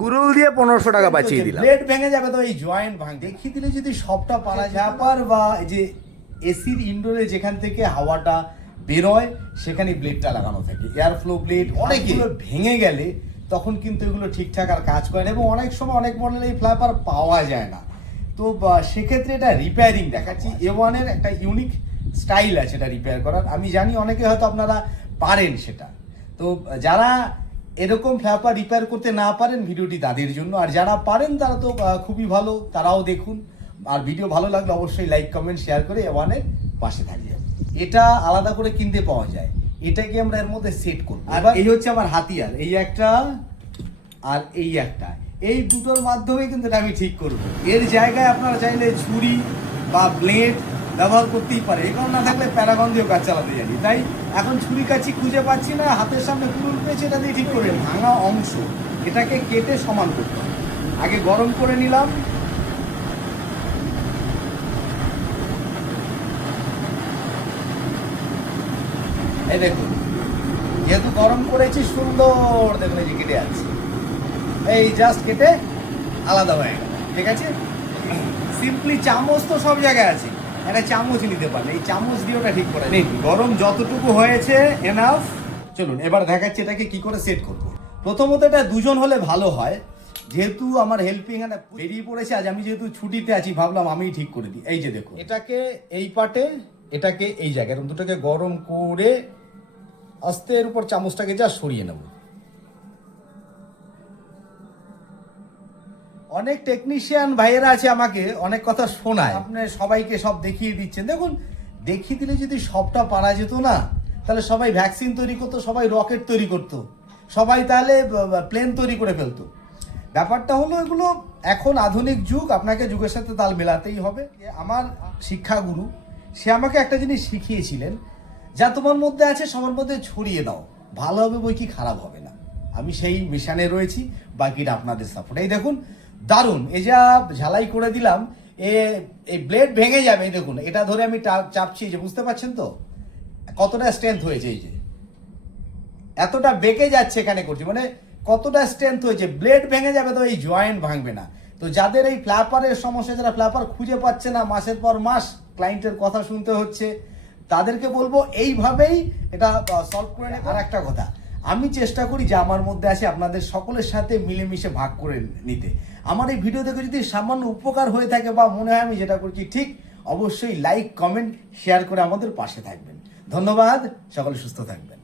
কুরুল দিয়ে 1500 টাকা বাঁচিয়ে দিলাম। ব্লেড ভেঙে যাবে তো এই জয়েন্ট ভাঙ দেখিয়ে দিলে যদি সবটা পারা ব্যাপার বা এই যে এসির ইনডোরে যেখান থেকে হাওয়াটা বেরোয় সেখানে ব্লেডটা লাগানো থাকে, এয়ার ফ্লো ব্লেড অনেকগুলো ভেঙে গেলে তখন কিন্তু এগুলো ঠিকঠাক আর কাজ করে না এবং অনেক সময় অনেক মডেলে এই ফ্ল্যাপার পাওয়া যায় না। তো সেক্ষেত্রে এটা রিপেয়ারিং দেখাচ্ছি। A1 এর একটা ইউনিক স্টাইল আছে এটা রিপেয়ার করার। আমি জানি অনেকে হয়তো আপনারা পারেন সেটা। তো যারা এরকম ফ্ল্যাপার রিপেয়ার করতে না পারেন ভিডিওটি তাদের জন্য, আর যারা পারেন তারা তো খুবই ভালো, তারাও দেখুন। আর ভিডিও ভালো লাগলে অবশ্যই লাইক কমেন্ট শেয়ার করে A1 এর পাশে থাকবে। এটা আলাদা করে কিনতে পাওয়া যায়, এটাকে আমরা এর মধ্যে সেট করব। আর এই হচ্ছে আমার হাতিয়ার, এই একটা আর এই একটা, এই দুটোর মাধ্যমে কিন্তু এটা আমি ঠিক করব। এর জায়গায় আপনারা চাইলে ছুরি বা ব্লেড ব্যবহার করতেই পারে, এই কারণ না থাকলে প্যারাগন দিয়েও কাজ চালাতে জানি। তাই এখন ছুরি কাছি খুঁজে পাচ্ছি না, হাতের সামনে কুরুল পেয়েছে, এটা দিয়ে ঠিক করে ভাঙা অংশ এটাকে কেটে সমান করতে হবে। আগে গরম করে নিলাম, এই দেখুন যেহেতু গরম করেছি সুন্দর দেখুন এই যে কেটে আছে, এই জাস্ট কেটে আলাদা হয়ে গেল। ঠিক আছে, সিম্পলি চামচ তো সব জায়গায় আছে, একটা চামচ নিতে পারলে এই চামচ দিয়ে ওটা ঠিক করে নিন। গরম যতটুকু হয়েছে এনাফ। চলুন এবার দেখাচ্ছি এটাকে কি করে সেট করব। প্রথমত এটা দুজন হলে ভালো হয়, যেহেতু আমার হেল্পিং হ্যান্ড বেরিয়ে পড়েছে, আজ আমি যেহেতু ছুটিতে আছি ভাবলাম আমিই ঠিক করে দিই। এই যে দেখুন এটাকে এই পাটে, এটাকে এই জায়গায়, দুটোকে গরম করে আস্তে এর উপর চামচটাকে যা সরিয়ে নেব। অনেক টেকনিশিয়ান ভাইয়েরা আছে আমাকে অনেক কথা শোনায়, আপনি সবাইকে সব দেখিয়ে দিচ্ছেন। দেখুন দেখিয়ে দিলে যদি সবটা পারা যেত না, তাহলে সবাই ভ্যাকসিন তৈরি করতো, সবাই রকেট তৈরি করতো, সবাই তাহলে প্লেন তৈরি করে ফেলতো। ব্যাপারটা হলো এগুলো এখন আধুনিক যুগ, আপনাকে যুগের সাথে তাল মেলাতেই হবে। আমার শিক্ষাগুরু সে আমাকে একটা জিনিস শিখিয়েছিলেন, যা তোমার মধ্যে আছে সবার মধ্যে ছড়িয়ে দাও, ভালো হবে বই কি খারাপ হবে না। আমি সেই মিশনে রয়েছি, বাকিটা আপনাদের সাপোর্ট। এই দেখুন দারুণ, এই যা ঝালাই করে দিলাম, এই ব্লেড ভেঙে যাবে। এই দেখুন এটা ধরে আমি চাপছি, যে বুঝতে পারছেন তো কতটা স্ট্রেংথ হয়েছে, এই যে এতটা বেঁকে যাচ্ছে এখানে করছি, মানে কতটা স্ট্রেংথ হয়েছে। ব্লেড ভেঙে যাবে তো এই জয়েন্ট ভাঙবে না। তো যাদের এই ফ্ল্যাপারের সমস্যা, যারা ফ্ল্যাপার খুঁজে পাচ্ছে না, মাসের পর মাস ক্লায়েন্টের কথা শুনতে হচ্ছে, তাদেরকে বলবো এইভাবেই এটা সলভ করে নেবে। আর একটা কথা, আমি চেষ্টা করি যে আমার মধ্যে আছে আপনাদের সকলের সাথে মিলেমিশে ভাগ করে নিতে। আমার এই ভিডিও দেখে যদি সামান্য উপকার হয়ে থাকে বা মনে হয় আমি যেটা করছি ঠিক, অবশ্যই লাইক কমেন্ট শেয়ার করে আমাদের পাশে থাকবেন। ধন্যবাদ, সকলে সুস্থ থাকবেন।